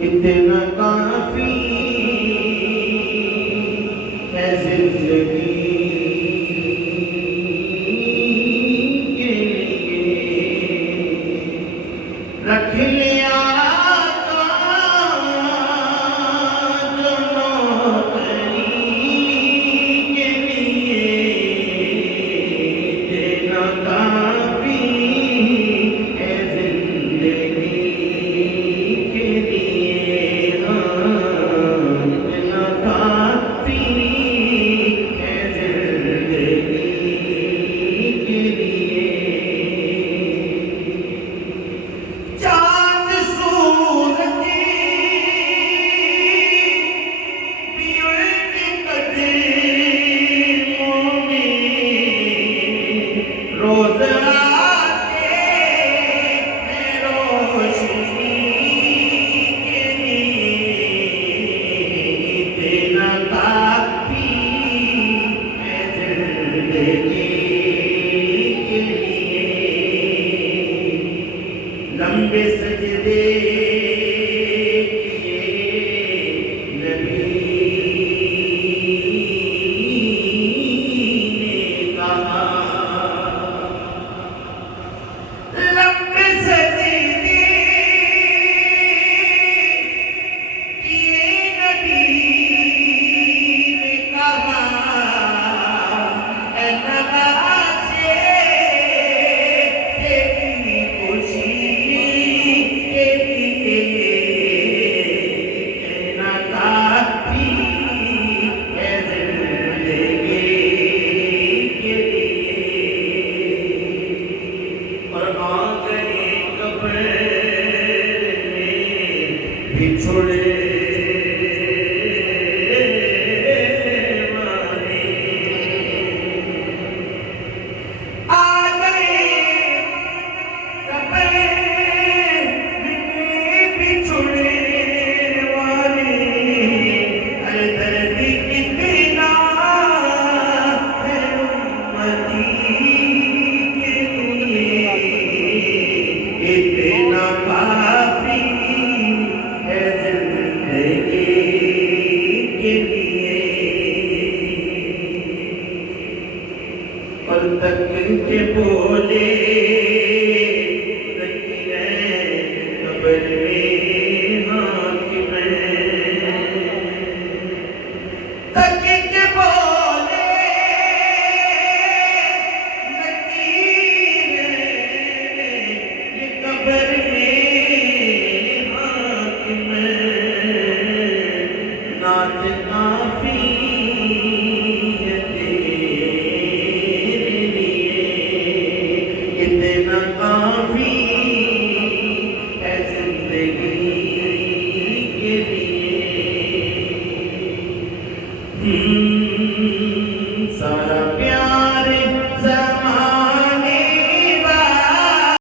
इतना काफी है जिंदगी के लिए। रख लिया लंबे सजदे किए नबी ने कहा, लंबे सजदे किए नबी ने कहा, ऐ नवाज़े तेरी खुशी बिछुड़े माने आ गए कब्र में बिछुड़े वाले। अरे दर्द कितना है उम्मती के लिए, इतना काफी है जिंदगी के लिए। और तक के बोले कब्र में हाकिम तक के बोले ये कब्र में हाकिम नात काफी है तेरे लिए, इतना काफी है जिंदगी के लिए।